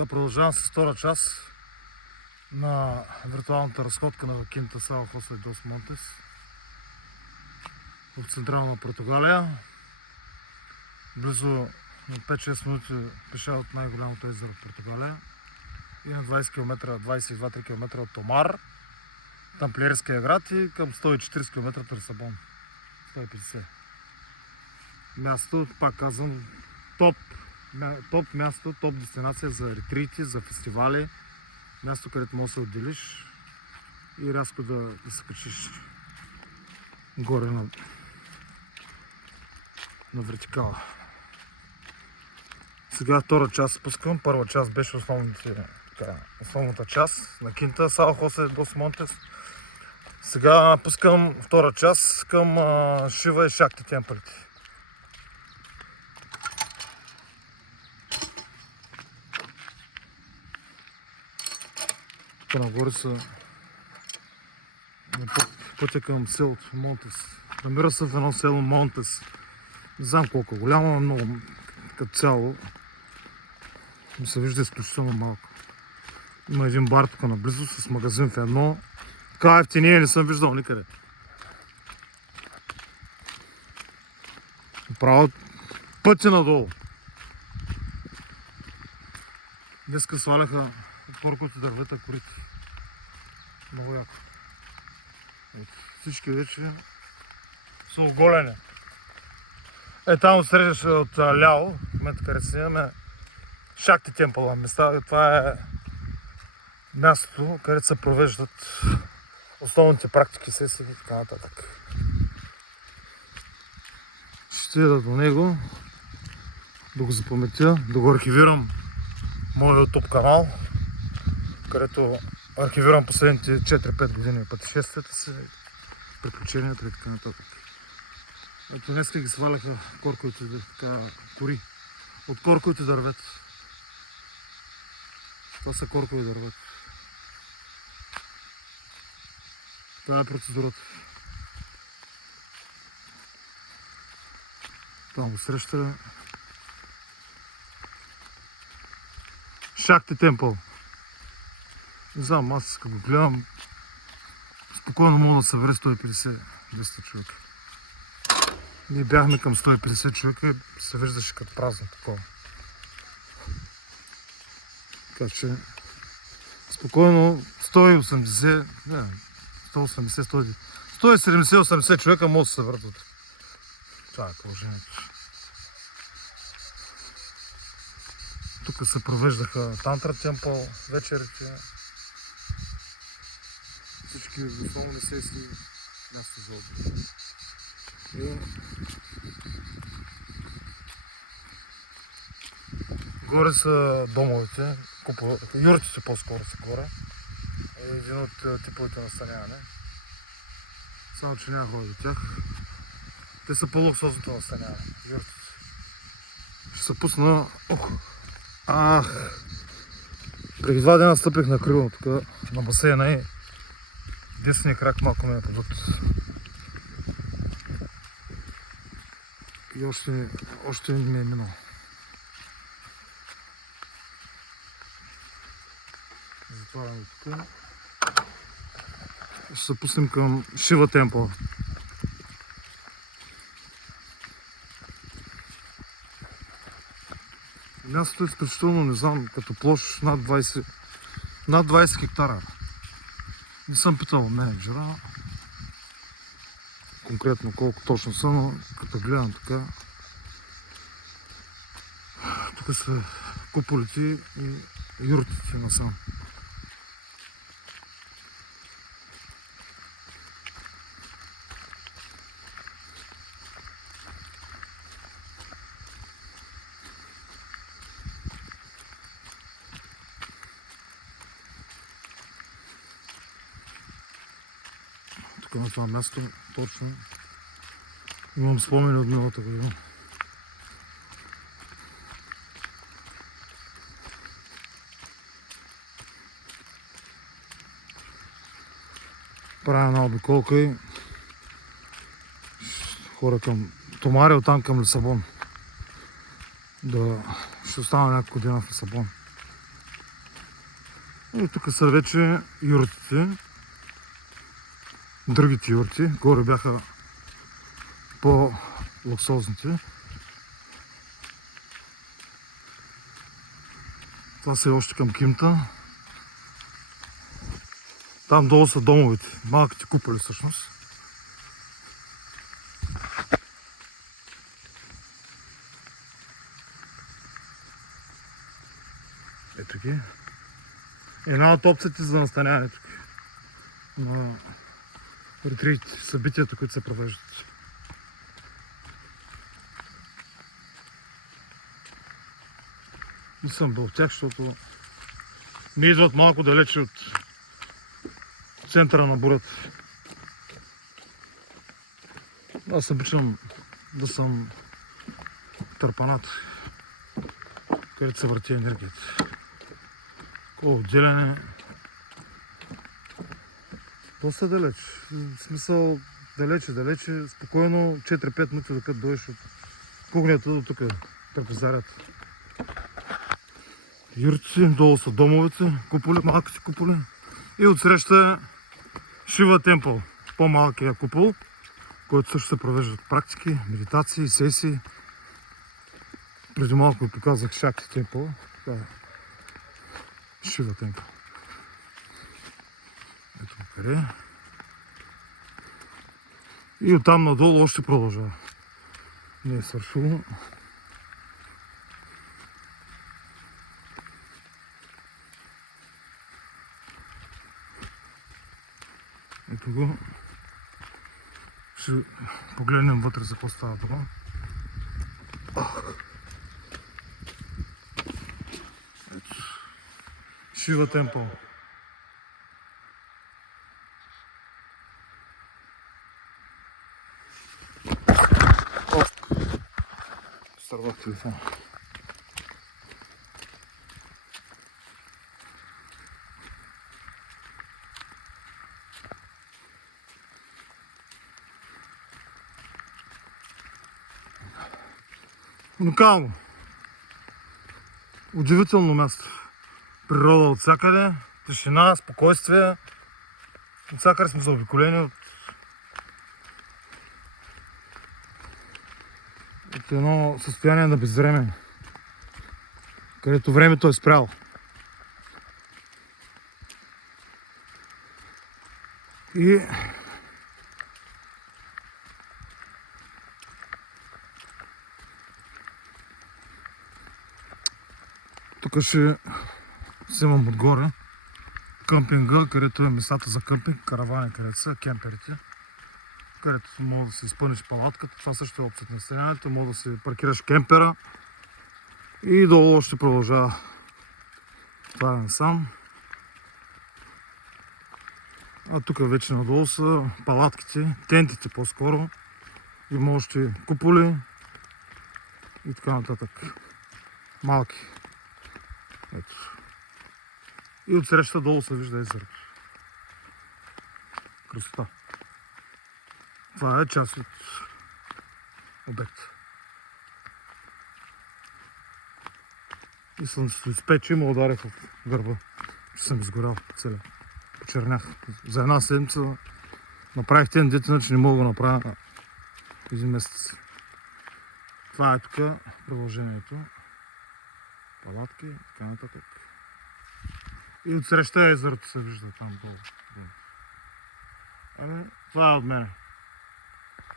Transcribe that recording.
Така продължавам с втора част на виртуалната разходка на Quinta São José dos Montes в централна Португалия. Близо на 5-6 минути пеша от най-голямото езеро в Португалия и на 20 км, 22-3 км от Томар, Тамплиерския град, и към 140 км от Лисабон. 150. Място, пак казвам, топ място, топ дестинация за ретрити, за фестивали. Място, където можеш да се отделиш и рязко да се качиш горе на вертикала. Сега втора част спускам. Първа част беше основната част на Quinta São José dos Montes. Сега пускам втора част към Шива и Шакти темплите. Тук нагоре са на пътя към селото Монтес. Намира се в едно село Монтес. Не знам колко голямо, но много като цяло ми се вижда изключително малко. Има един бар тук наблизо с магазин в едно. Така ефтиние не съм виждал никъде. Право пътя надолу. Днеска сваляха порковите дървета корите. Много яко. Всички вече са оголени. Там отсрещаш от ляво, в момента където си имаме Шакти темпъл. Това е мястото, където се провеждат основните практики, сесии и така нататък. Ще ида до него, да го запаметя, да го архивирам моят YouTube канал, където архивирам последните 4-5 години пътешествията си, приключенията и така нататък. Ето днеска ги сваляха кори от корковите дървета. Това са коркови дървета. Това е процедурата. Там го среща Шакти темпъл. Не знам, аз като го гледам, спокойно мога да събере 150-200 човека. Ние бяхме към 150 човека и се виждаше като празно такова. Така че спокойно 180, 170-80 човека могат да се съберат от това е положението. Тук се провеждаха тантра темпъл, вечерите. Всички основни сесии, място за отдих. Горе са домовете, юртите по-скоро са горе. Един от типовете настаняване. Само че няма хора до тях. Те са по-луксозното настаняване, юртите. Ще се пусна... Преди 2 дена стъпих на крило тук на басейна и десния крак малко ме е подут. И още не ме е минал. Затварям тук. Ще се пуснем към Шива темпъл. Мястото е изключително, не знам, като площ над 20 хектара. Не съм питал менеджера конкретно колко точно са, но като гледам така, тук са куполите и юртите насам. Тук на това място точно имам спомени от миналата година. Правя една обиколка и хора към Томар и оттам към Лисабон. Ще остана няколко дена в Лисабон. И тук са вече юртите. Другите юрти. Горе бяха по-луксозните. Това са още към Кимта. Там долу са домовете. Малките куполи всъщност. Ето ги. Една от опциите за настаняване тук. На ретритите, събитията, които се провеждат. Не съм бил в тях, защото ми идват малко далече от центъра на бурата. Аз обичам да съм търпанат, където се върти енергията. Такова отделяне. Доста далеч. В смисъл далече, спокойно 4-5 минути докато дойдеш от кухнята до тук, трапезарията. Юрци, долу са домовете, куполи, малките куполи. И отсреща Шива Темпъл, по-малкият купол, който също се провеждат практики, медитации, сесии. Преди малко ви показах Шакти Темпъл. Това е Шива Темпъл. Ето къде. И оттам надолу още продължава. Не е свършило. Ето го. Ще погледнем вътре за какво става това. Ето. Шива Темпъл. Сървах телефон. Уникално. Удивително място. Природа от всякъде, тишина, спокойствие. От всякъде сме заобиколени от едно състояние на безвреме, където времето е спряло. И тук ще вземам отгоре къмпинга, където е местата за къмпинг, каравани, където са кемперите, където мога да се изпълниш палатката. Това също е опцията на настаняването. Мога да се паркираш кемпера и долу ще продължава. Това е насам. А тук вече надолу са палатките, тентите по-скоро. Има още куполи и така нататък. Малки. Ето. И отсреща долу се вижда езерото. Красота. Това е част от обекта. И слънцето изпече и ме ударих в гърба. Че съм изгорял целия. Почернях. За една седмица направих тези детина, че не мога да направя един месец. Това е тук продължението. Палатки, така нататък. И отсреща езерото се вижда там долу. Това е от мене.